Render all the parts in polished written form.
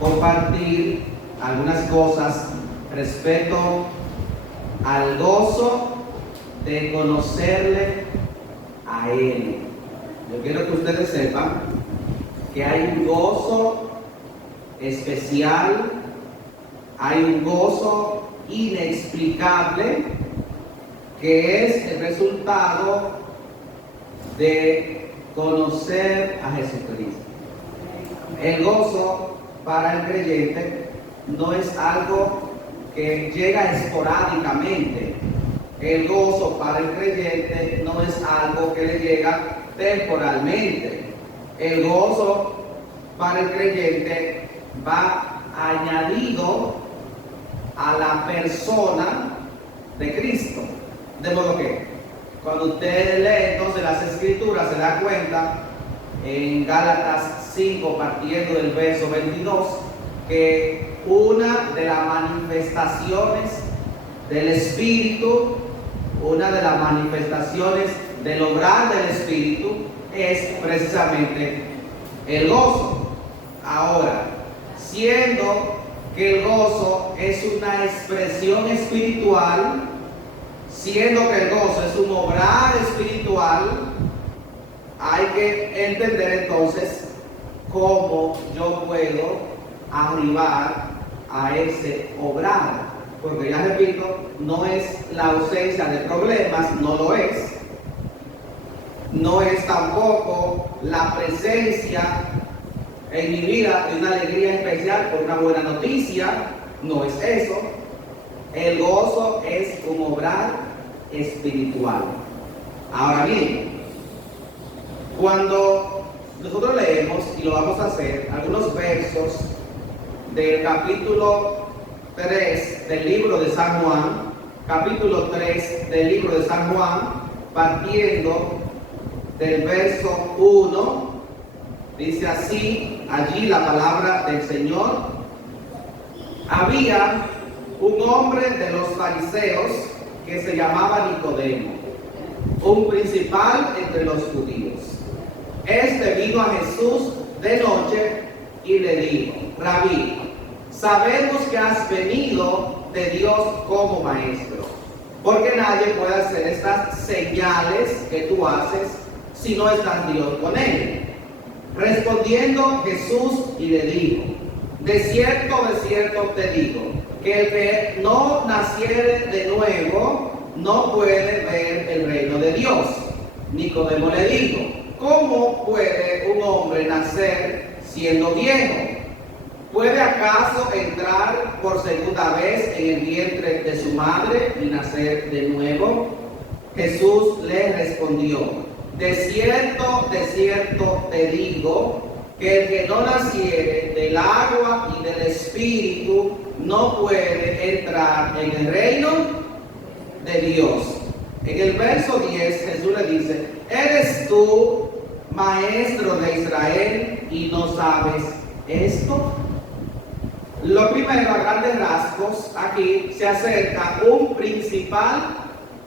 compartir algunas cosas respecto al gozo de conocerle a Él. Yo quiero que ustedes sepan que hay un gozo especial, hay un gozo inexplicable que es el resultado de conocer a Jesucristo. El gozo para el creyente no es algo que llega esporádicamente. El gozo para el creyente no es algo que le llega temporalmente. El gozo para el creyente va añadido a la persona de Cristo. De modo que cuando usted lee entonces las Escrituras se da cuenta en Gálatas 5, partiendo del verso 22, que una de las manifestaciones del Espíritu, una de las manifestaciones del obrar del Espíritu es precisamente el gozo. Ahora, siendo que el gozo es una expresión espiritual, siendo que el gozo es un obrar espiritual, hay que entender entonces cómo yo puedo arribar a ese obrar. Porque ya repito, no es la ausencia de problemas, no lo es. No es tampoco la presencia en mi vida de una alegría especial por una buena noticia, no es eso. El gozo es un obrar espiritual. Ahora bien, cuando nosotros leemos, y lo vamos a hacer, algunos versos del capítulo 3 del libro de San Juan, capítulo 3 del libro de San Juan, partiendo del verso 1, dice así allí la palabra del Señor: había un hombre de los fariseos que se llamaba Nicodemo, un principal entre los judíos. Este vino a Jesús de noche y le dijo: Rabí, sabemos que has venido de Dios como maestro, porque nadie puede hacer estas señales que tú haces si no está Dios con él. Respondiendo Jesús y le dijo: de cierto te digo, que el que no naciere de nuevo no puede ver el reino de Dios. Nicodemo le dijo: ¿cómo puede un hombre nacer siendo viejo? ¿Puede acaso entrar por segunda vez en el vientre de su madre y nacer de nuevo? Jesús le respondió: de cierto te digo, que el que no naciere del agua y del Espíritu no puede entrar en el reino de Dios. En el verso 10 Jesús le dice: ¿eres tú maestro de Israel y no sabes esto? Lo primero, a grandes rasgos, aquí se acerca un principal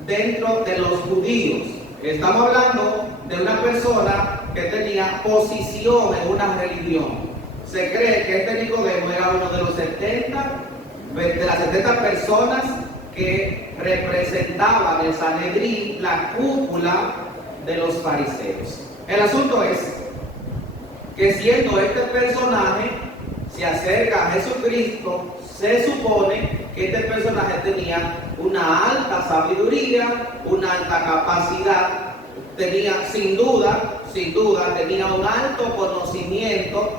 dentro de los judíos. Estamos hablando de una persona que tenía posición en una religión. Se cree que este Nicodemo era uno de las 70 personas que representaban el Sanedrín, la cúpula de los fariseos. El asunto es que siendo este personaje se acerca a Jesucristo, se supone que este personaje tenía una alta sabiduría, una alta capacidad, tenía sin duda, tenía un alto conocimiento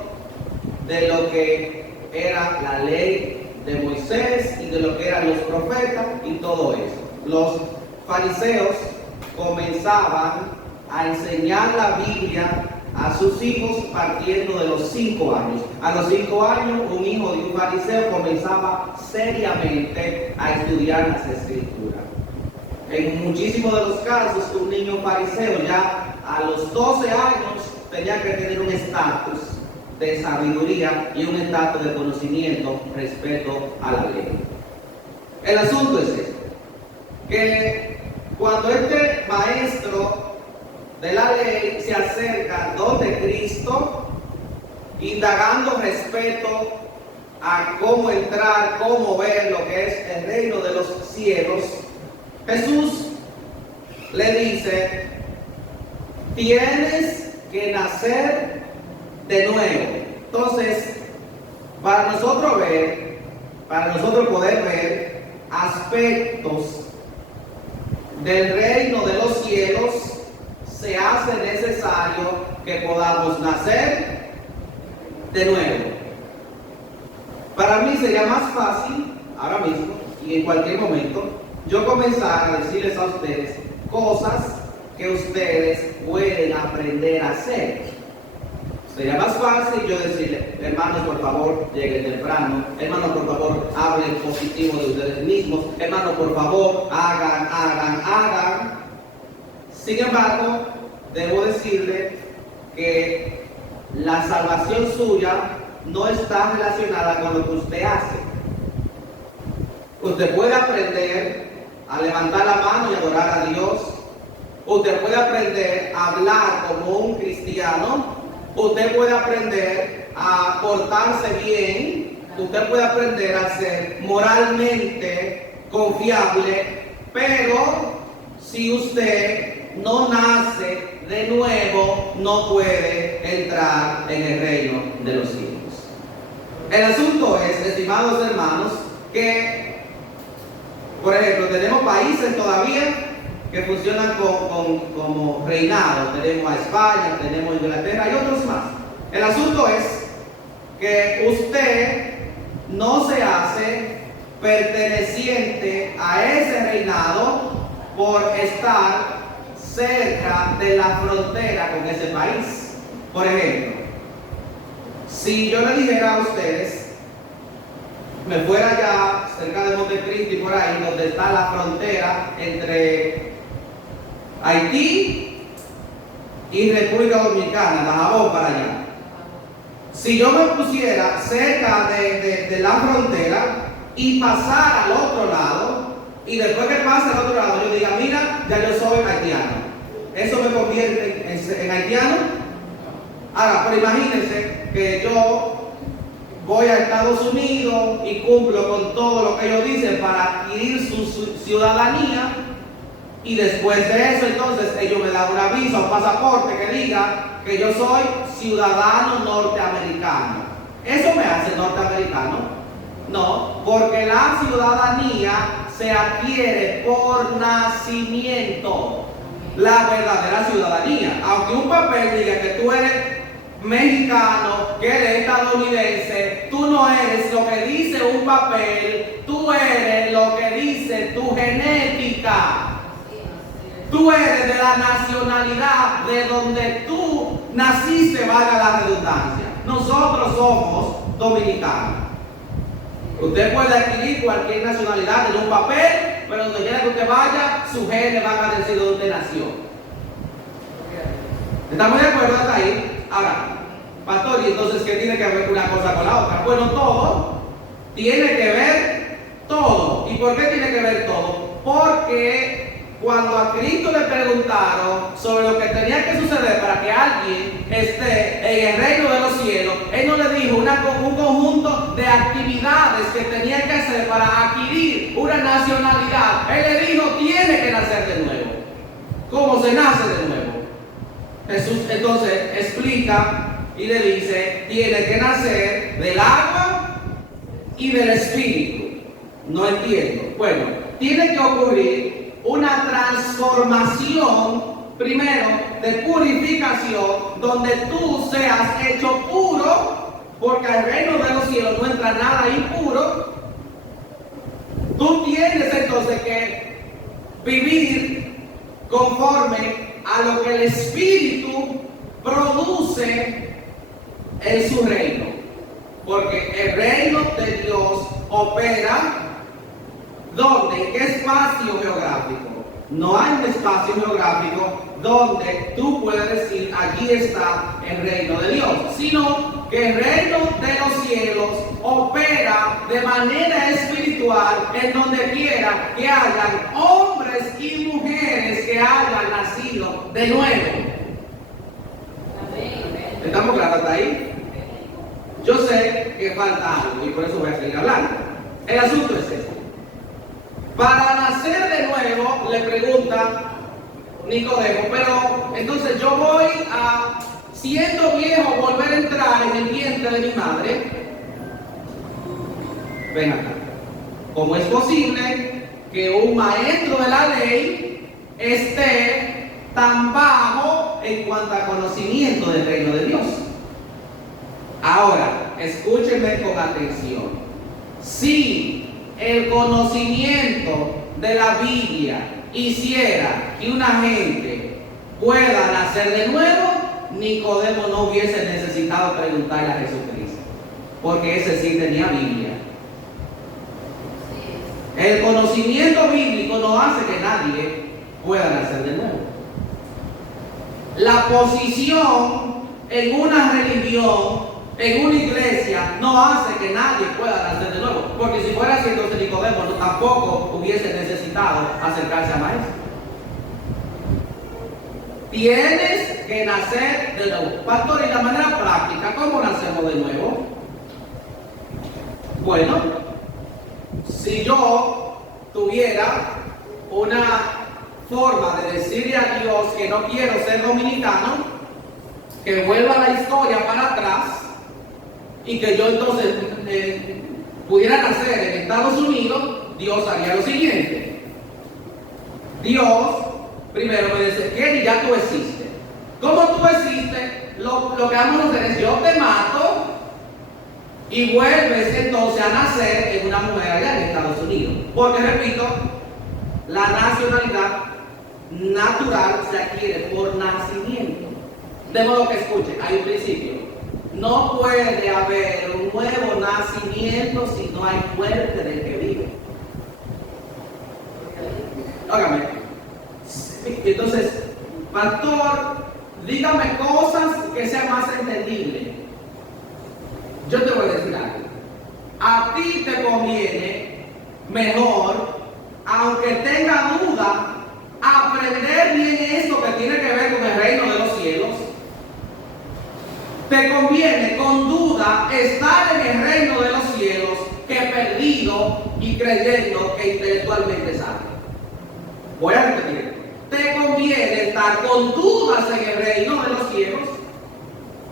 de lo que era la ley de Moisés y de lo que eran los profetas y todo eso. Los fariseos comenzaban a enseñar la Biblia a sus hijos partiendo de los 5 años. A los 5 años, un hijo de un fariseo comenzaba seriamente a estudiar las Escrituras. En muchísimos de los casos, un niño fariseo ya a los 12 años tenía que tener un estatus de sabiduría y un estatus de conocimiento respecto a la ley. El asunto es este, que cuando este maestro de la ley se acerca donde Cristo, indagando respecto a cómo entrar, cómo ver lo que es el reino de los cielos, Jesús le dice: tienes que nacer de nuevo. Entonces, para nosotros poder ver aspectos del reino de los cielos, se hace necesario que podamos nacer de nuevo. Para mí sería más fácil, ahora mismo y en cualquier momento, yo comenzar a decirles a ustedes cosas que ustedes pueden aprender a hacer. Sería más fácil yo decirle: hermanos, por favor, lleguen temprano. Hermanos, por favor, hablen positivo de ustedes mismos. Hermanos, por favor, hagan. Sin embargo, debo decirle que la salvación suya no está relacionada con lo que usted hace. Usted puede aprender a levantar la mano y adorar a Dios. Usted puede aprender a hablar como un cristiano. Usted puede aprender a portarse bien. Usted puede aprender a ser moralmente confiable. Pero si usted no nace de nuevo, no puede entrar en el reino de los cielos. El asunto es, estimados hermanos, que, por ejemplo, tenemos países todavía que funcionan como reinado. Tenemos a España, tenemos a Inglaterra y otros más. El asunto es que usted no se hace perteneciente a ese reinado por estar cerca de la frontera con ese país. Por ejemplo, si yo le dijera a ustedes, me fuera ya cerca de Montecristi, por ahí, donde está la frontera entre Haití y República Dominicana, Dajabón para allá. Si yo me pusiera cerca de la frontera y pasara al otro lado, y después que pase al otro lado yo diga: mira, ya yo soy haitiano, ¿eso me convierte en haitiano? Ahora, pero imagínense que yo voy a Estados Unidos y cumplo con todo lo que ellos dicen para adquirir su ciudadanía, y después de eso entonces ellos me dan una visa o pasaporte que diga que yo soy ciudadano norteamericano. ¿Eso me hace norteamericano? No, porque la ciudadanía se adquiere por nacimiento. La verdadera ciudadanía, aunque un papel diga que tú eres mexicano, que eres estadounidense, tú no eres lo que dice un papel, tú eres lo que dice tu genética. Tú eres de la nacionalidad de donde tú naciste, valga la redundancia. Nosotros somos dominicanos. Usted puede adquirir cualquier nacionalidad en un papel, pero donde quiera que usted vaya, su genes van a decir dónde nació. ¿Estamos de acuerdo hasta ahí? Ahora, pastor, ¿y entonces qué tiene que ver una cosa con la otra? Bueno, todo tiene que ver todo. ¿Y por qué tiene que ver todo? Porque cuando a Cristo le preguntaron sobre lo que tenía que suceder para que alguien esté en el reino de los cielos, Él no le dijo un conjunto de actividades que tenía que hacer para adquirir una nacionalidad. Él le dijo: tiene que nacer de nuevo. ¿Cómo se nace de nuevo? Jesús entonces explica y le dice: tiene que nacer del agua y del espíritu. No entiendo. Bueno, tiene que ocurrir una transformación primero de purificación, donde tú seas hecho puro, porque al reino de los cielos no entra nada impuro. Tú tienes entonces que vivir conforme a lo que el Espíritu produce en su reino, porque el reino de Dios opera ¿dónde? ¿En qué espacio geográfico? No hay un espacio geográfico donde tú puedes decir: allí está el reino de Dios, sino que el reino de los cielos opera de manera espiritual en donde quiera que hayan hombres y mujeres que hayan nacido de nuevo. ¿Estamos claros hasta ahí? Yo sé que falta algo y por eso voy a seguir hablando. El asunto es este. Para nacer de nuevo, le pregunta Nicodemo, pero entonces yo voy a, siendo viejo, volver a entrar en el vientre de mi madre. Ven acá. ¿Cómo es posible que un maestro de la ley esté tan bajo en cuanto a conocimiento del reino de Dios? Ahora, escúchenme con atención. Si el conocimiento de la Biblia hiciera que una gente pueda nacer de nuevo, Nicodemo no hubiese necesitado preguntarle a Jesucristo, porque ese sí tenía Biblia. El conocimiento bíblico no hace que nadie pueda nacer de nuevo. La posición en una religión, en una iglesia, no hace que nadie pueda nacer de nuevo. Porque si fuera así, entonces Nicodemo tampoco hubiese necesitado acercarse a maestro. Tienes que nacer de nuevo. Pastor, y la manera práctica, ¿cómo nacemos de nuevo? Bueno, si yo tuviera una forma de decirle a Dios que no quiero ser dominicano, que vuelva la historia para atrás y que yo entonces pudiera nacer en Estados Unidos, Dios haría lo siguiente. Dios primero me dice, Kenny, ya tú existes. ¿Cómo tú existes? Lo que vamos a hacer es yo te mato y vuelves entonces a nacer en una mujer allá en Estados Unidos. Porque repito, la nacionalidad natural se adquiere por nacimiento. De modo que escuchen, hay un principio. No puede haber un nuevo nacimiento si no hay muerte del que vive. Óigame. Entonces, pastor, dígame cosas que sean más entendibles. Yo te voy a decir algo. A ti te conviene mejor, aunque tenga duda, aprender bien esto que tiene que ver con el reino de los cielos. Te conviene con duda estar en el reino de los cielos que perdido y creyendo que intelectualmente sabe. Voy a repetir. Te conviene estar con dudas en el reino de los cielos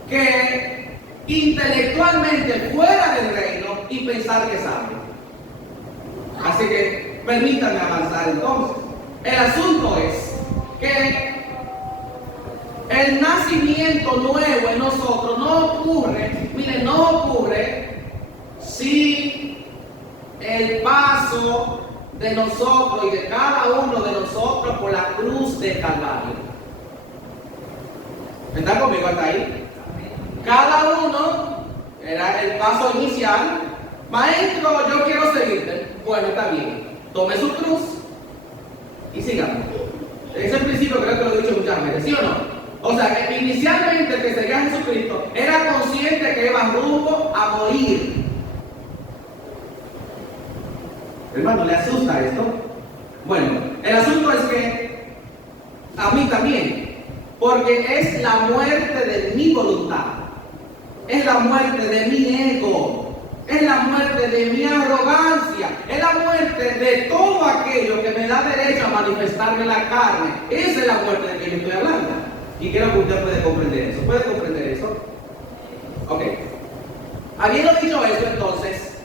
que intelectualmente fuera del reino y pensar que sabe. Así que permítanme avanzar entonces. El asunto es que el nacimiento nuevo en nosotros no ocurre, miren, no ocurre si el paso de nosotros y de cada uno de nosotros por la cruz del Calvario. ¿Están conmigo hasta ahí? Cada uno era el paso inicial. Maestro, yo quiero seguirte. Bueno, está bien. Tome su cruz y sigamos. Ese principio creo que lo he dicho muchas veces, ¿sí o no? O sea, que inicialmente el que seguía a Jesucristo era consciente que iba rumbo a morir. Hermano, ¿le asusta esto? Bueno, el asunto es que a mí también, porque es la muerte de mi voluntad, es la muerte de mi ego, es la muerte de mi arrogancia, es la muerte de todo aquello que me da derecho a manifestarme en la carne. Esa es la muerte de que yo estoy hablando. Y creo que usted puede comprender eso. ¿Puede comprender eso? Ok. Habiendo dicho esto, entonces,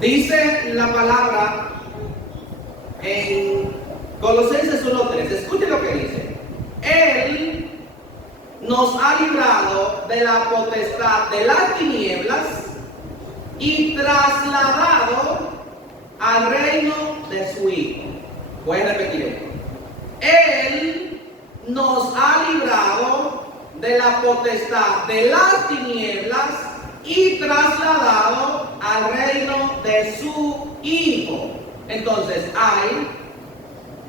dice la palabra en Colosenses 1:3. Escuche lo que dice. Él nos ha librado de la potestad de las tinieblas y trasladado al reino de su Hijo. Voy a repetir esto. Él nos ha librado de la potestad de las tinieblas y trasladado al reino de su Hijo. Entonces hay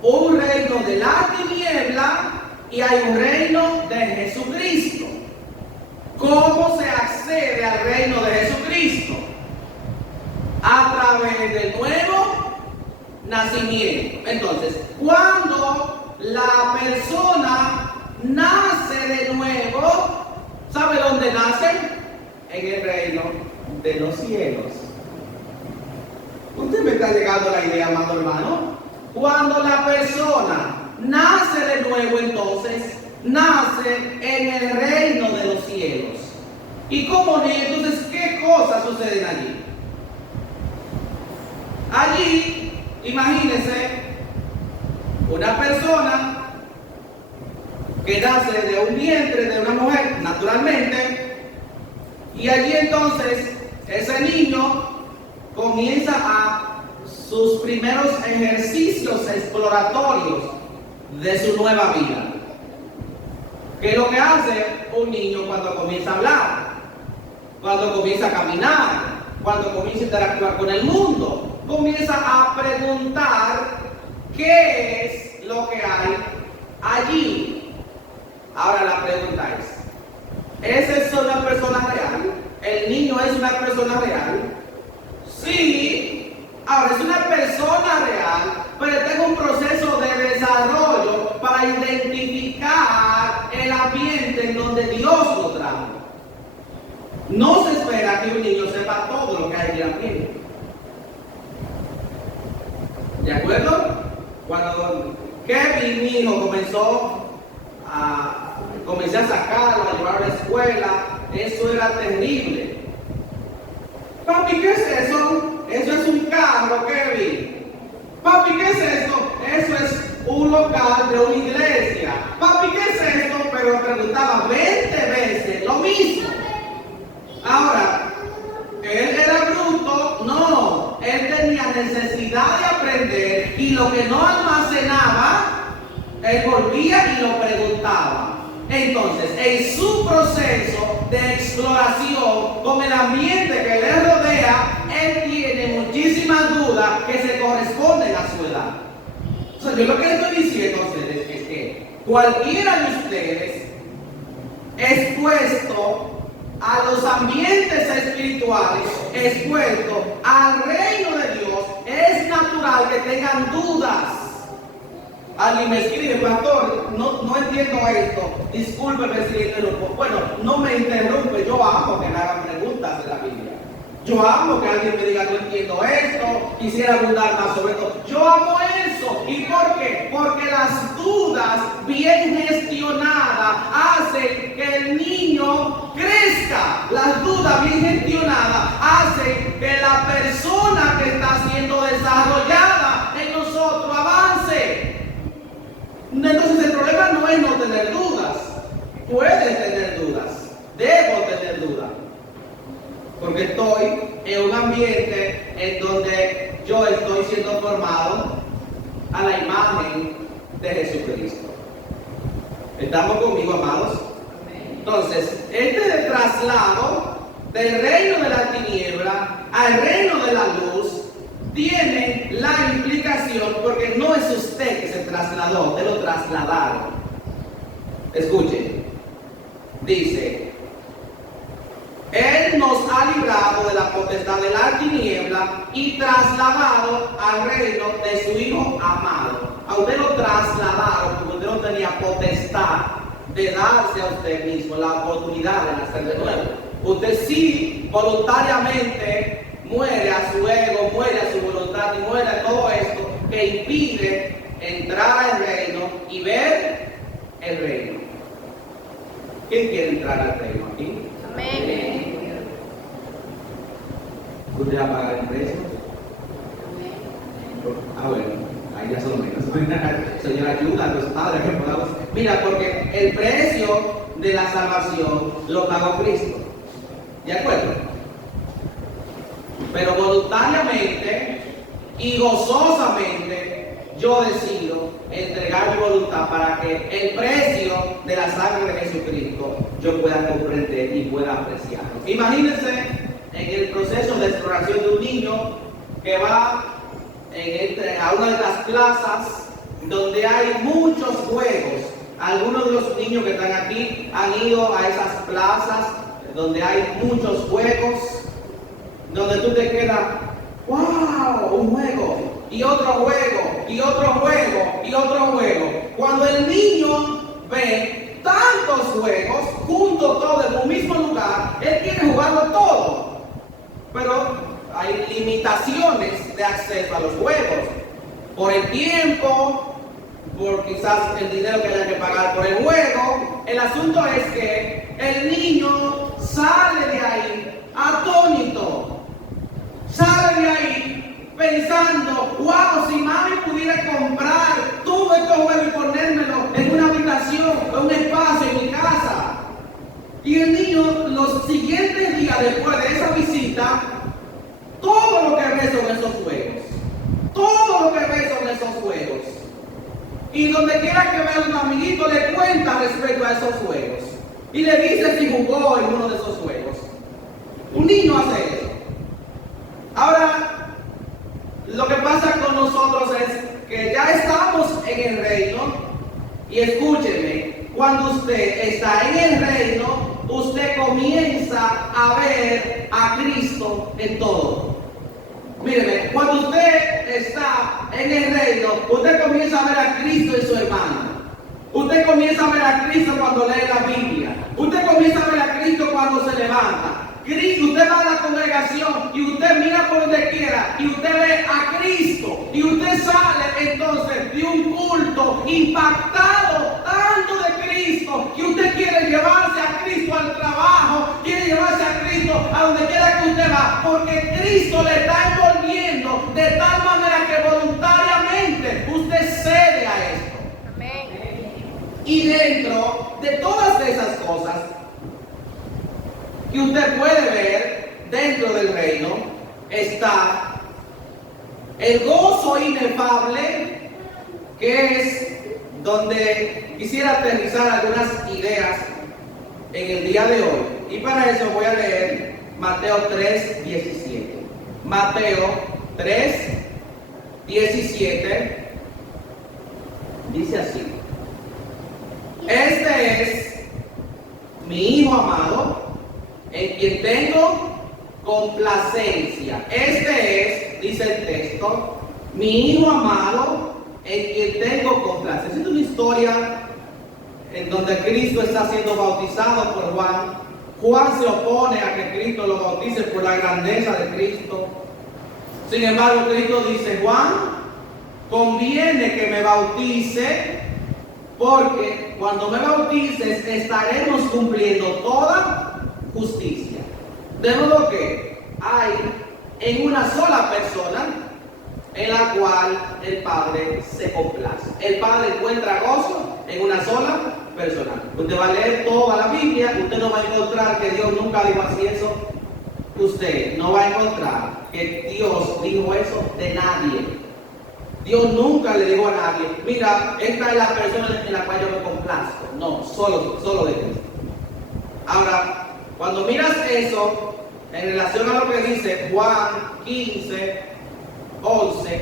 un reino de la tiniebla y hay un reino de Jesucristo. ¿Cómo se accede al reino de Jesucristo? A través del nuevo nacimiento. Entonces, cuando la persona nace de nuevo, ¿Sabe dónde nacen? En el reino de los cielos. ¿Usted me está llegando a la idea, amado hermano? Cuando la persona nace de nuevo, entonces, nace en el reino de los cielos. ¿Y cómo ni? Entonces, ¿qué cosas suceden allí? Allí, imagínense, una persona que nace de un vientre de una mujer, naturalmente, y allí entonces ese niño comienza a sus primeros ejercicios exploratorios de su nueva vida. ¿Qué es lo que hace un niño cuando comienza a hablar? Cuando comienza a caminar, cuando comienza a interactuar con el mundo, comienza a preguntar qué es lo que hay allí. Ahora la pregunta ¿es una persona real? ¿El niño es una persona real? Sí. Ahora es una persona real, pero tengo un proceso de desarrollo para identificar el ambiente en donde Dios lo trajo. No se espera que un niño sepa todo lo que hay en el ambiente. ¿De acuerdo? Cuando Kevin, mi hijo, comencé a sacarlo, a llevarlo a la escuela, eso era terrible. Papi, ¿qué es eso? Eso es un carro, Kevin. Papi, ¿qué es eso? Eso es un local de una iglesia. Papi, ¿qué es eso? Pero preguntaba 20 veces lo mismo. Ahora, ¿él era bruto? No. Él tenía necesidad de aprender y lo que no almacenaba, él volvía y lo preguntaba. Entonces, en su proceso de exploración con el ambiente que le rodea, él tiene muchísimas dudas que se corresponden a su edad. O sea, yo lo que le estoy diciendo a ustedes es que cualquiera de ustedes expuesto a los ambientes espirituales, expuesto al reino de Dios, es natural que tengan dudas. Alguien me escribe, pastor, no entiendo esto, discúlpeme si interrumpo. Bueno, no me interrumpe, yo amo que me hagan preguntas de la Biblia. Yo amo que alguien me diga, no entiendo esto, quisiera abundar más sobre esto. Yo amo eso. ¿Y por qué? Porque las dudas bien gestionadas hacen que el niño crezca. Las dudas bien gestionadas hacen que la persona que está siendo desarrollada en nosotros avance. Entonces el problema no es no tener dudas. Puedes tener dudas, debo tener dudas, porque estoy en un ambiente en donde yo estoy siendo formado a la imagen de Jesucristo. ¿Estamos conmigo, amados? Entonces, este traslado del reino de la tiniebla al reino de la luz tiene la implicación, porque no es usted que se trasladó, te lo trasladaron. Escuchen, dice: Él nos ha librado de la potestad de la tiniebla y trasladado al reino de su Hijo amado. A usted lo trasladaron porque usted no tenía potestad de darse a usted mismo la oportunidad de nacer de nuevo. Usted sí voluntariamente muere a su ego, muere a su voluntad y muere a todo esto que impide entrar al reino y ver el reino. ¿Quién quiere entrar al reino aquí? Amén. ¿Usted va a pagar el precio? Ah, bueno, ahí ya son menos. Señor, ayuda a los padres que podamos. Mira, porque el precio de la salvación lo pagó Cristo. ¿De acuerdo? Pero voluntariamente y gozosamente yo decido entregar mi voluntad para que el precio de la sangre de Jesucristo yo pueda comprender y pueda apreciarlo. Imagínense en el proceso de exploración de un niño que va a una de las plazas donde hay muchos juegos. Algunos de los niños que están aquí han ido a esas plazas donde hay muchos juegos, donde tú te quedas, ¡wow! Un juego, y otro juego, y otro juego, y otro juego. Cuando el niño ve tantos juegos, juntos todos en un mismo lugar, él quiere jugarlo todo. Pero hay limitaciones de acceso a los juegos. Por el tiempo, por quizás el dinero que haya que pagar por el juego. El asunto es que el niño sale de ahí atónito. Sale de ahí pensando, wow, si mami pudiera comprar todo estos juegos y ponérmelo en una habitación, en un espacio en mi casa. Y el niño los siguientes días después de esa visita, todo lo que ve son esos juegos. Todo lo que ve son esos juegos. Y donde quiera que vea un amiguito le cuenta respecto a esos juegos. Y le dice si jugó en uno de esos juegos. Un niño hace eso. Ahora, lo que pasa con nosotros es que ya estamos en el reino. Y escúcheme, cuando usted está en el reino, usted comienza a ver a Cristo en todo. Míreme, cuando usted está en el reino, usted comienza a ver a Cristo en su hermano. Usted comienza a ver a Cristo cuando lee la Biblia. Usted comienza a ver a Cristo cuando se levanta. Usted va a la congregación y usted mira por donde quiera y usted ve a Cristo. Y usted sale entonces de un culto impactado tanto de Cristo que usted quiere llevarse a Cristo al trabajo, quiere llevarse a Cristo a donde quiera que usted va, porque Cristo le está envolviendo de tal manera que voluntariamente usted cede a esto. Amén. Y dentro de todas esas cosas que usted puede ver dentro del reino está el gozo inefable, que es donde quisiera aterrizar algunas ideas en el día de hoy. Y para eso voy a leer Mateo 3:17. Mateo 3:17 dice así: este es mi Hijo amado, en quien tengo complacencia. Este es, dice el texto, mi Hijo amado, en quien tengo complacencia. Es una historia en donde Cristo está siendo bautizado por Juan. Juan se opone a que Cristo lo bautice por la grandeza de Cristo. Sin embargo, Cristo dice: Juan, conviene que me bautice, porque cuando me bautices estaremos cumpliendo toda justicia. De modo que hay en una sola persona en la cual el Padre se complace. El Padre encuentra gozo en una sola persona. Usted va a leer toda la Biblia, usted no va a encontrar que Dios nunca dijo así eso. Usted no va a encontrar que Dios dijo eso de nadie. Dios nunca le dijo a nadie: mira, esta es la persona en la cual yo me complazco. No, solo de Cristo. Ahora, cuando miras eso en relación a lo que dice Juan 15:11,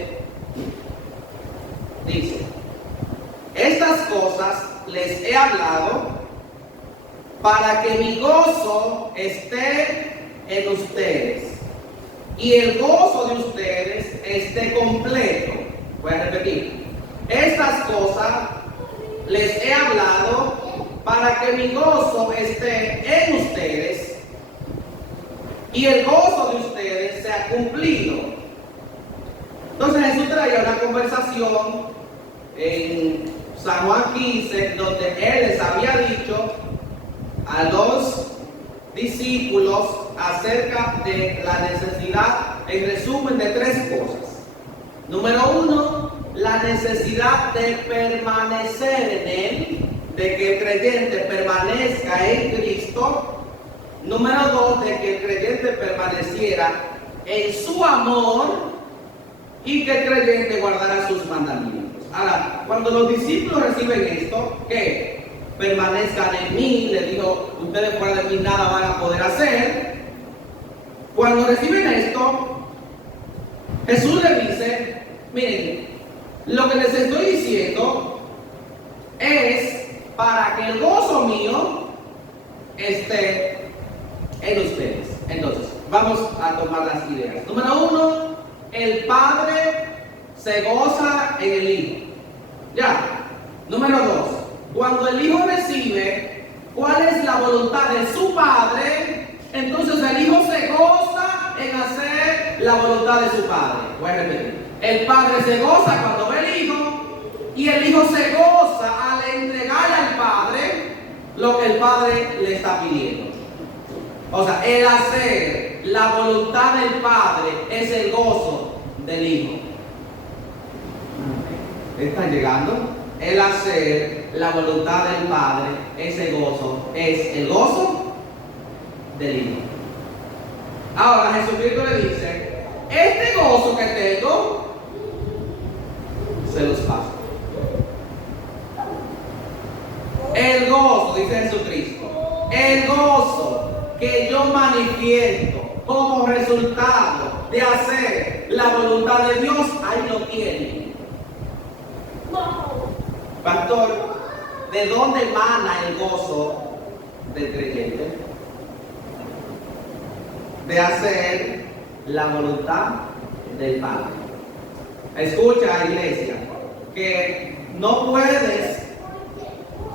dice: estas cosas les he hablado para que mi gozo esté en ustedes y el gozo de ustedes esté completo. Voy a repetir: estas cosas les he hablado para que mi gozo esté en ustedes y el gozo de ustedes sea cumplido. Entonces Jesús traía una conversación en San Juan 15, donde Él les había dicho a los discípulos acerca de la necesidad, en resumen, de tres cosas. Número uno, la necesidad de permanecer en Él, de que el creyente permanezca en Cristo. Número dos, de que el creyente permaneciera en su amor y que el creyente guardara sus mandamientos. Ahora, cuando los discípulos reciben esto, que permanezcan en mí, les dijo: ustedes fuera de mí nada van a poder hacer. Cuando reciben esto, Jesús les dice: miren, lo que les estoy diciendo es para que el gozo mío esté en ustedes. Entonces, vamos a tomar las ideas. Número uno, el Padre se goza en el Hijo. Ya. Número dos, Cuando el hijo recibe cuál es la voluntad de su padre, entonces el hijo se goza en hacer la voluntad de su padre. Voy a repetir. El padre se goza cuando ve el hijo y el hijo se goza al entregar al padre lo que el padre le está pidiendo. O sea, el hacer la voluntad del padre es el gozo del hijo. ¿Están llegando? El hacer la voluntad del padre, ese gozo, es el gozo del hijo. Ahora Jesucristo le dice, este gozo que tengo, se los paso. El gozo, dice Jesucristo, el gozo que yo manifiesto como resultado de hacer la voluntad de Dios, ahí lo tiene. Pastor, ¿de dónde emana el gozo del creyente? De hacer la voluntad del Padre. Escucha, iglesia, que no puedes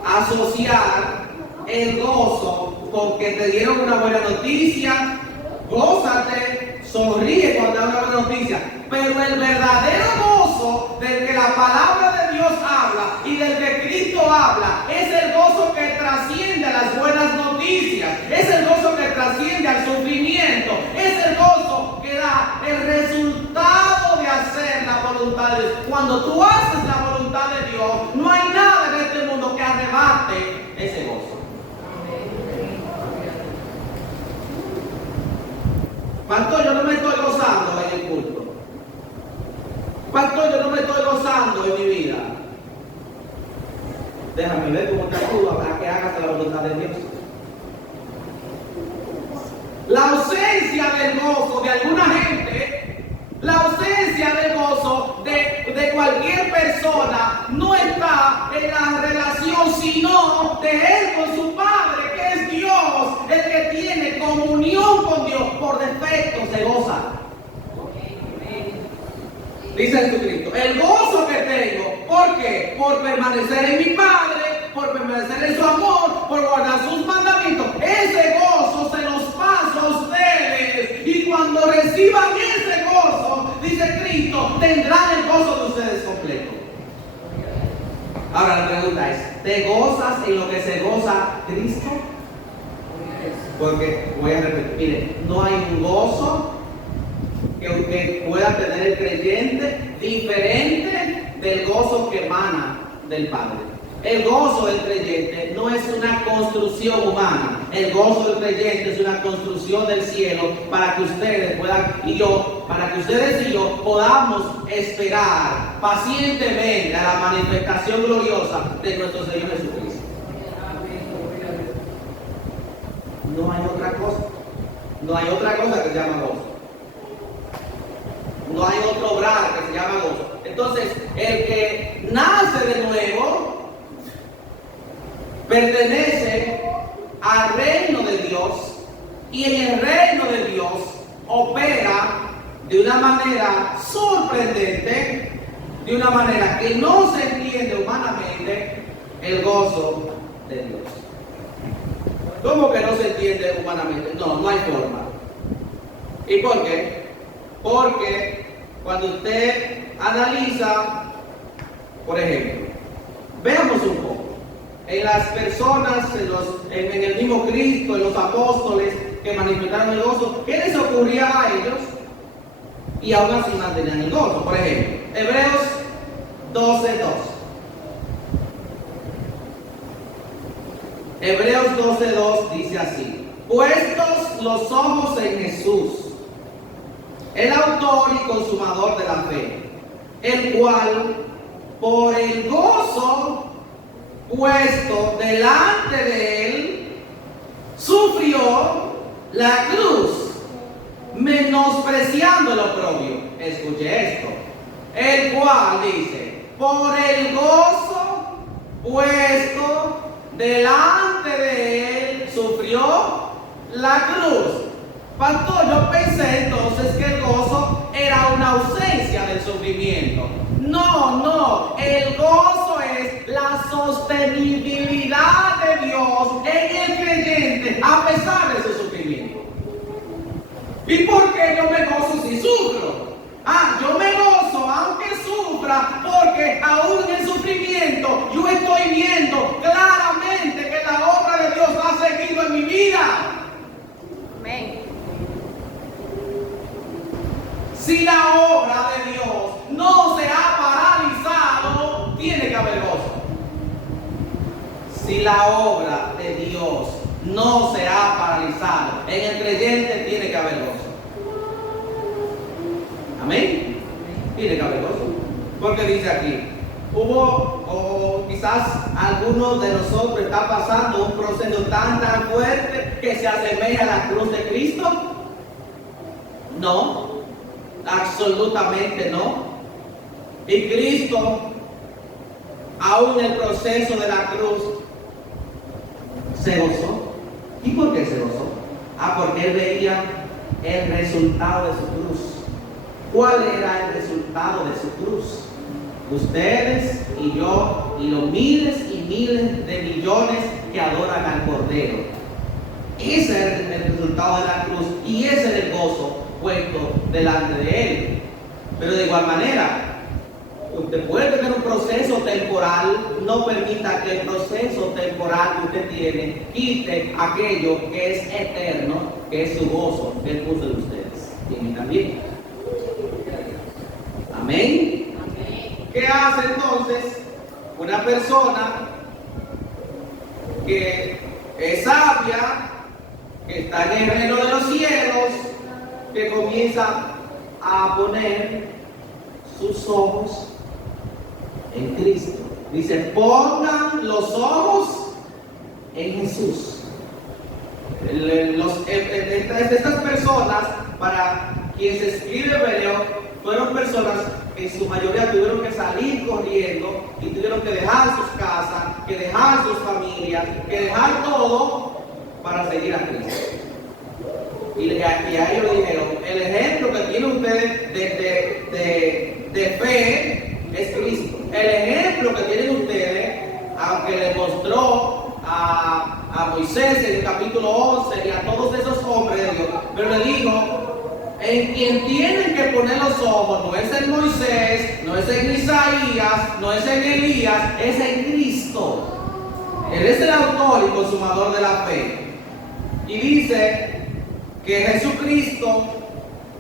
asociar el gozo con que te dieron una buena noticia. Gózate, sonríe cuando hay una buena noticia, pero el verdadero gozo del que la palabra de Dios habla y del que Cristo habla es el gozo que trasciende a las buenas noticias, es el gozo que trasciende al sufrimiento, es el gozo que da el resultado de hacer la voluntad de Dios. Cuando tú haces la voluntad de Dios, no hay nada en este mundo que arrebate ese gozo. Pastor, yo no me estoy gozando en el culto. Pastor, yo no me estoy gozando en mi vida. Déjame ver cómo te ayudo para que hagas la voluntad de Dios. La ausencia del gozo de alguna gente, la ausencia del gozo de cualquier persona no está en la relación sino de él con su Padre, que es Dios, el que tiene comunión con Dios. Por defecto se goza. Dice Jesucristo, el gozo que tengo, ¿por qué? Por permanecer en mi Padre, por permanecer en su amor, por guardar sus mandamientos. Ese gozo se los paso a ustedes, y cuando reciban ese gozo, dice Cristo, tendrán el gozo de ustedes completo. Ahora la pregunta es, ¿te gozas en lo que se goza Cristo? Porque, voy a repetir, mire, no hay un gozo que pueda tener el creyente diferente del gozo que emana del Padre. El gozo del creyente no es una construcción humana. El gozo del creyente es una construcción del cielo para que ustedes puedan para que ustedes y yo podamos esperar pacientemente a la manifestación gloriosa de nuestro Señor Jesucristo. No hay otra cosa. No hay otra cosa que se llama gozo. No hay otro obrar que se llama gozo. Entonces, el que nace de nuevo pertenece al reino de Dios, y en el reino de Dios opera de una manera sorprendente, de una manera que no se entiende humanamente, el gozo de Dios. ¿Cómo que no se entiende humanamente? No hay forma. ¿Y por qué? Porque cuando usted analiza, por ejemplo, veamos un poco, en las personas, en el mismo Cristo, en los apóstoles que manifestaron el gozo, ¿qué les ocurría a ellos? Y aún así mantenían el gozo. Por ejemplo, Hebreos 12:2. Hebreos 12:2 dice así: puestos los ojos en Jesús, el autor y consumador de la fe, el cual por el gozo puesto delante de él sufrió la cruz, menospreciando el oprobio. Escuche esto: el cual dice, por el gozo puesto delante de él sufrió la cruz. Pastor, yo pensé entonces que el gozo era una ausencia del sufrimiento. No, el gozo es la sostenibilidad de Dios en el creyente a pesar de su sufrimiento. ¿Y por qué yo me gozo si sufro? Yo me gozo aunque sufra, porque aún en el sufrimiento yo estoy viendo claramente que la obra de Dios ha seguido en mi vida. Amén. Si la obra de Dios no se ha paralizado, tiene que haber gozo. Si la obra de Dios no se ha paralizado, en el creyente tiene que haber gozo. Amén. Tiene que haber gozo. Porque dice aquí, o quizás algunos de nosotros está pasando un proceso tan fuerte que se asemeja a la cruz de Cristo. No, absolutamente no. Y Cristo, aún en el proceso de la cruz, se gozó. ¿Y por qué se gozó? Porque él veía el resultado de su cruz. ¿Cuál era el resultado de su cruz? Ustedes y yo y los miles y miles de millones que adoran al Cordero. Ese es el resultado de la cruz y ese es el gozo puesto delante de él. Pero de igual manera, usted puede tener un proceso temporal, no permita que el proceso temporal que usted tiene quite aquello que es eterno, que es su gozo que él puso en ustedes y en mí también. Amén. ¿Qué hace entonces una persona que es sabia, que está en el reino de los cielos, que comienza a poner sus ojos en Cristo? Dice, pongan los ojos en Jesús. Estas personas, para quien se escribe hebreo, fueron personas que en su mayoría tuvieron que salir corriendo y tuvieron que dejar sus casas, que dejar sus familias, que dejar todo para seguir a Cristo. Y a ellos le dijeron, el ejemplo que tienen ustedes de fe es Cristo. El ejemplo que tienen ustedes, aunque le mostró a Moisés en el capítulo 11 y a todos esos hombres de Dios, pero le dijo, en quien tienen que poner los ojos no es en Moisés, no es en Isaías, no es en Elías, es en Cristo. Él es el autor y consumador de la fe. Y dice que Jesucristo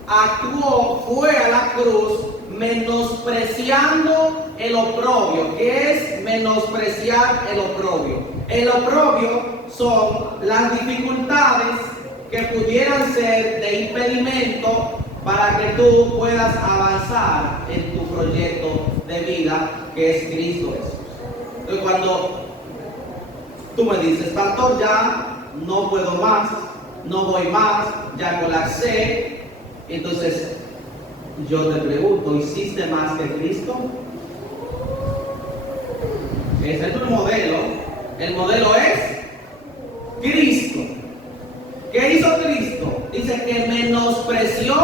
actuó, fue a la cruz menospreciando el oprobio. ¿Qué es menospreciar el oprobio? El oprobio son las dificultades que pudieran ser de impedimento para que tú puedas avanzar en tu proyecto de vida, que es Cristo Jesús. Entonces, cuando tú me dices, pastor, ya no puedo más, no voy más, ya colapsé, entonces yo te pregunto, ¿hiciste más que Cristo? Ese es tu modelo. El modelo es Cristo. ¿Qué hizo Cristo? Dice que menospreció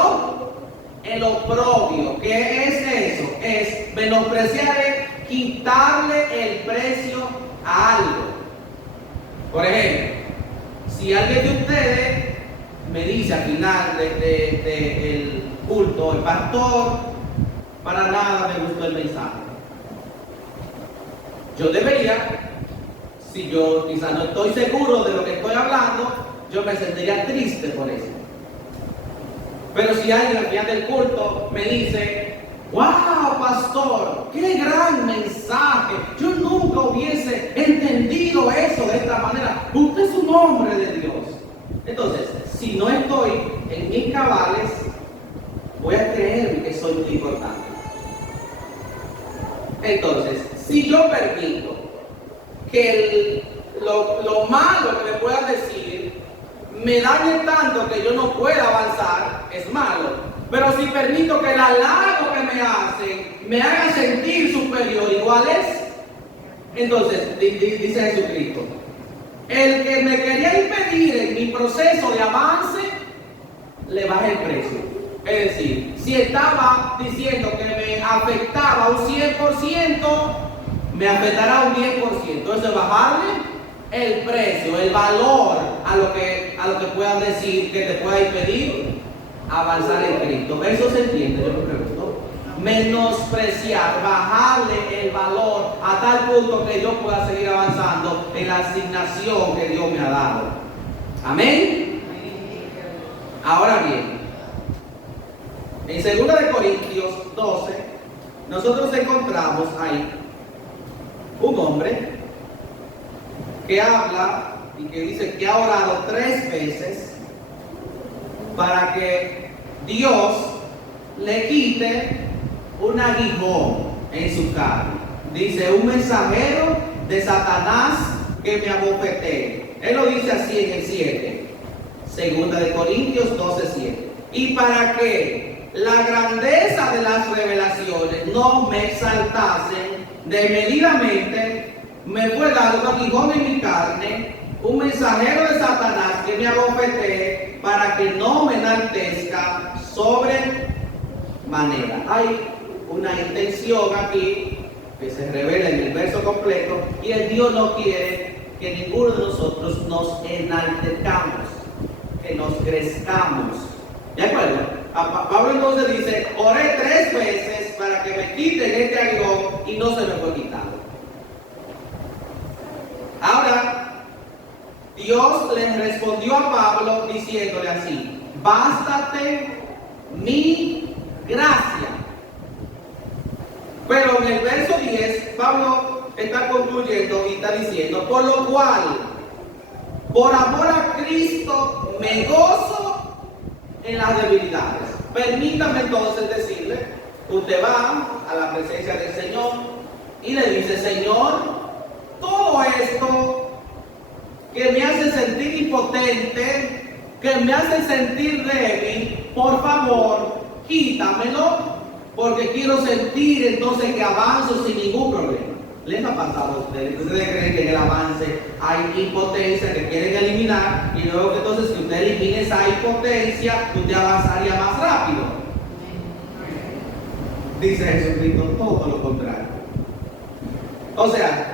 el oprobio. ¿Qué es eso? Es menospreciar, es quitarle el precio a algo. Por ejemplo, si alguien de ustedes me dice al final del culto, el pastor, para nada me gustó el mensaje, yo debería, si yo quizás no estoy seguro de lo que estoy hablando, yo me sentiría triste por eso. Pero si alguien al final del culto me dice, wow, pastor, qué gran mensaje, yo nunca hubiese entendido eso de esta manera, usted es un hombre de Dios. Entonces, si no estoy en mis cabales, voy a creer que soy muy importante. Entonces, si yo permito que lo malo que me puedan decir me dañe tanto que yo no pueda avanzar, es malo. Pero si permito que el halago que me hacen me haga sentir superior, igual es. Entonces, dice Jesucristo, el que me quería impedir en mi proceso de avance, le bajé el precio. Es decir, si estaba diciendo que me afectaba un 100%, me afectará un 10%. Eso es bajarle el precio, el valor a lo que puedan decir, que te pueda impedir avanzar en Cristo. ¿Eso se entiende? Yo me pregunto. Menospreciar, bajarle el valor a tal punto que yo pueda seguir avanzando en la asignación que Dios me ha dado. Amén. Ahora bien, en 2 de Corintios 12, nosotros encontramos ahí un hombre que habla y que dice que ha orado 3 veces para que Dios le quite un aguijón en su carne. Dice, un mensajero de Satanás que me abofetee. Él lo dice así en el 7. 2 de Corintios 12:7. Y para que la grandeza de las revelaciones no me exaltasen desmedidamente, me fue dado un aguijón en mi carne, un mensajero de Satanás que me abofetee, para que no me enaltezca sobre manera. Hay una intención aquí que se revela en el verso completo, y el Dios no quiere que ninguno de nosotros nos enaltezcamos, que nos crezcamos. ¿De acuerdo? Pablo entonces dice, oré 3 veces para que me quiten este aguijón y no se me fue quitado. Ahora, Dios le respondió a Pablo diciéndole así, bástate mi gracia. Pero en el verso 10, Pablo está concluyendo y está diciendo, por lo cual, por amor a Cristo, me gozo en las debilidades. Permítame entonces decirle, usted va a la presencia del Señor y le dice, Señor, todo esto que me hace sentir impotente, que me hace sentir débil, por favor, quítamelo, porque quiero sentir entonces que avanzo sin ningún problema. ¿Les ha pasado a ustedes? ¿Ustedes creen que en el avance hay impotencia que quieren eliminar, y luego que entonces si usted elimine esa impotencia, usted avanzaría más rápido? Dice Jesucristo todo lo contrario. O sea,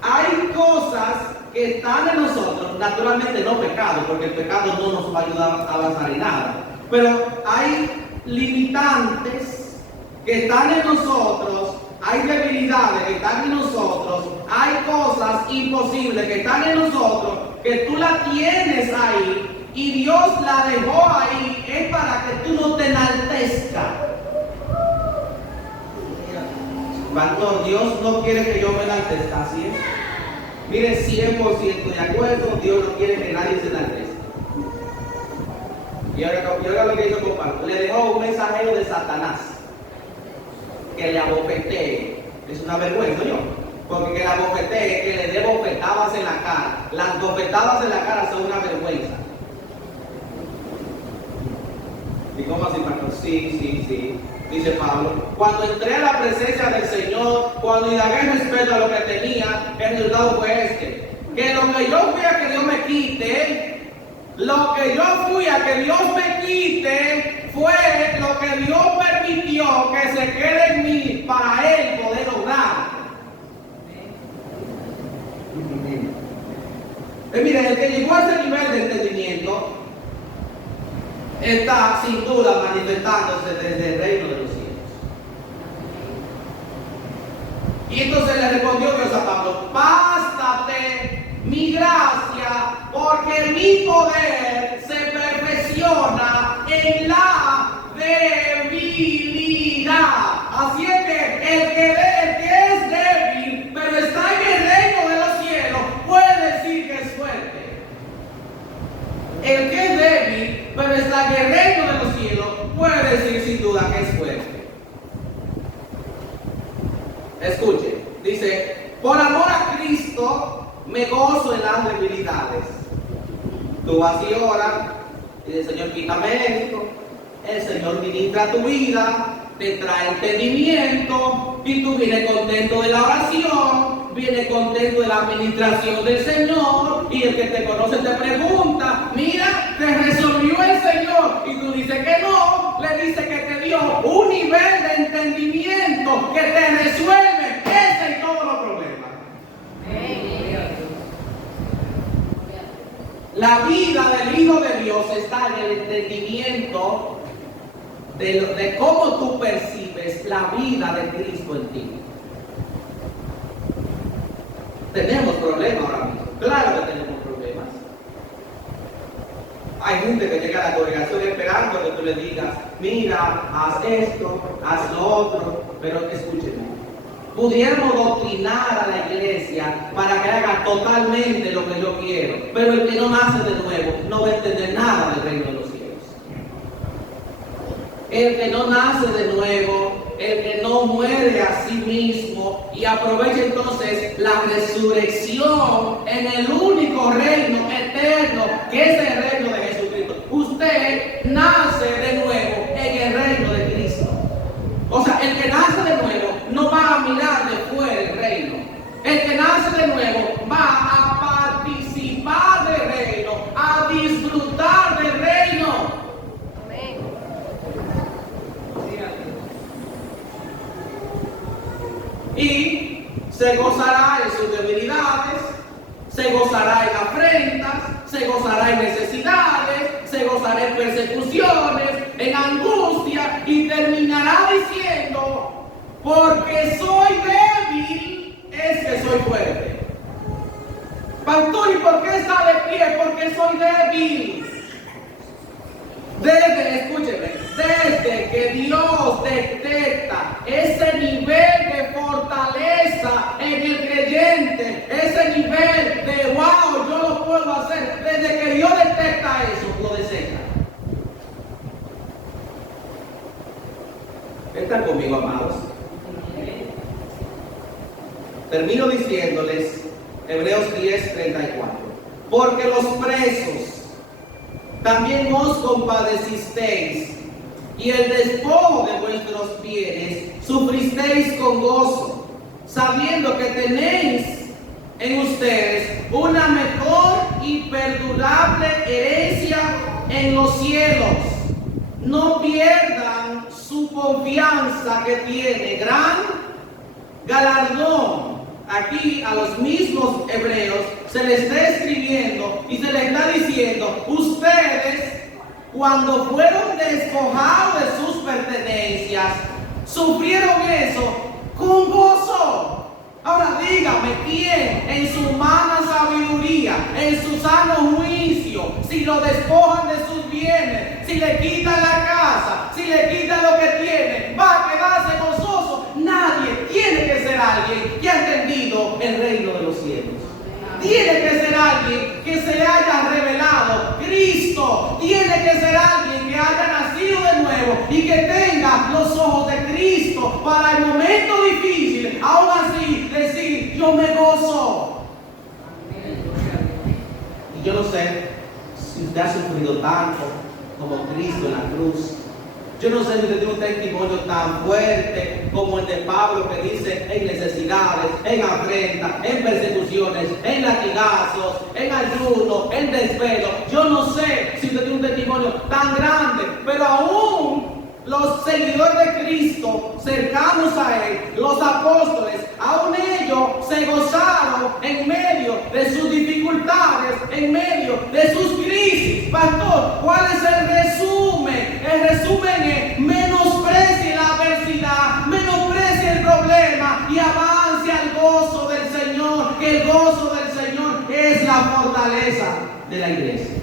hay cosas que están en nosotros, naturalmente no pecado, porque el pecado no nos va a ayudar a avanzar en nada, pero hay limitantes que están en nosotros, hay debilidades que están en nosotros, hay cosas imposibles que están en nosotros, que tú la tienes ahí y Dios la dejó ahí, es para que tú no te enaltezcas. Pastor, Dios no quiere que yo me enaltezca, ¿así es? Mire, 100% de acuerdo, Dios no quiere que nadie se enaltezca. Y ahora lo que hizo con Pablo, le dejó un mensajero de Satanás que le abofetee. Es una vergüenza, ¿no? Porque que le abofetee, que le dé bofetadas en la cara. Las bofetadas en la cara son una vergüenza. ¿Y cómo así, pastor? Sí. Dice Pablo, cuando entré a la presencia del Señor, cuando indagué respecto a lo que tenía, el resultado fue este: que lo que yo fui a que Dios me quite, lo que yo fui a que Dios me quite, fue lo que Dios permitió que se quede en mí para Él poder obrar. Mire, el que llegó a ese nivel de entendimiento está sin duda manifestándose desde el reino de los cielos. Y entonces le respondió Dios a Pablo, bástate mi gracia, porque mi poder se perfecciona en la debilidad. Así es que el que es débil, pero está en el reino de los cielos, puede decir que es fuerte. El que es débil, pero está en el reino de los cielos, puede decir sin duda que es fuerte. Escuche, dice, por amor a Cristo me gozo en las debilidades. Tú vas y oras y dices, Señor, quítame esto. El Señor ministra tu vida, te trae entendimiento y tú vienes contento de la oración, vienes contento de la administración del Señor, y el que te conoce te pregunta, mira, te resolvió el Señor, y tú dices que no, le dice que te dio un nivel de entendimiento que te resuelve ese y todos los problemas. La vida del Hijo de Dios está en el entendimiento de cómo tú percibes la vida de Cristo en ti. Tenemos problemas ahora mismo. Claro que tenemos problemas. Hay gente que llega a la congregación esperando que tú le digas, mira, haz esto, haz lo otro, pero escúcheme. Pudiéramos doctrinar a la iglesia para que haga totalmente lo que yo quiero, pero el que no nace de nuevo no va a entender nada del reino de los cielos. El que no nace de nuevo, el que no muere a sí mismo y aprovecha entonces la resurrección en el único reino eterno que es el reino de Jesucristo. Usted nace de nuevo en el reino de Cristo. O sea, el que nace de nuevo no va a mirar de fuera el reino. El que nace de nuevo va a participar del reino, a disfrutar del reino. Amén. Y se gozará en sus debilidades, se gozará en afrentas, se gozará en necesidades, se gozará en persecuciones, en angustia, y terminará diciendo, porque soy débil, es que soy fuerte. Pastor, ¿y por qué está de pie? Porque soy débil. Escúcheme, desde que Dios detecta ese nivel de fortaleza en el creyente, ese nivel de wow, yo lo puedo hacer, desde que Dios detecta eso, lo desecha. ¿Están conmigo, amados? Termino diciéndoles, Hebreos 10:34, porque los presos también os compadecisteis, y el despojo de vuestros bienes sufristeis con gozo, sabiendo que tenéis en ustedes una mejor y perdurable herencia en los cielos. No pierdan su confianza, que tiene gran galardón. Aquí a los mismos hebreos se les está escribiendo y se les está diciendo, ustedes cuando fueron despojados de sus pertenencias, sufrieron eso con gozo. Ahora dígame, ¿quién en su humana sabiduría, en su sano juicio, si lo despojan de sus bienes, si le quitan la casa, si le quitan lo que tiene, va a quedarse gozoso? Nadie. Tiene que ser alguien que ha entendido el reino de los cielos. Tiene que ser alguien que se le haya revelado Cristo. Tiene que ser alguien que haya nacido de nuevo y que tenga los ojos de Cristo para el momento difícil, aún así decir, yo me gozo. Y yo no sé si usted ha sufrido tanto como Cristo en la cruz. Yo no sé si usted tiene un testimonio tan fuerte como el de Pablo, que dice en necesidades, en afrentas, en persecuciones, en latigazos, en ayuno, en desvelo. Yo no sé si usted tiene un testimonio tan grande, pero aún los seguidores de Cristo, cercanos a Él, los apóstoles, aún ellos se gozaron en medio de sus dificultades, en medio de sus crisis. Pastor, ¿cuál es el resumen? El resumen es: menosprecie la adversidad, menosprecie el problema y avance al gozo del Señor, que el gozo del Señor es la fortaleza de la iglesia.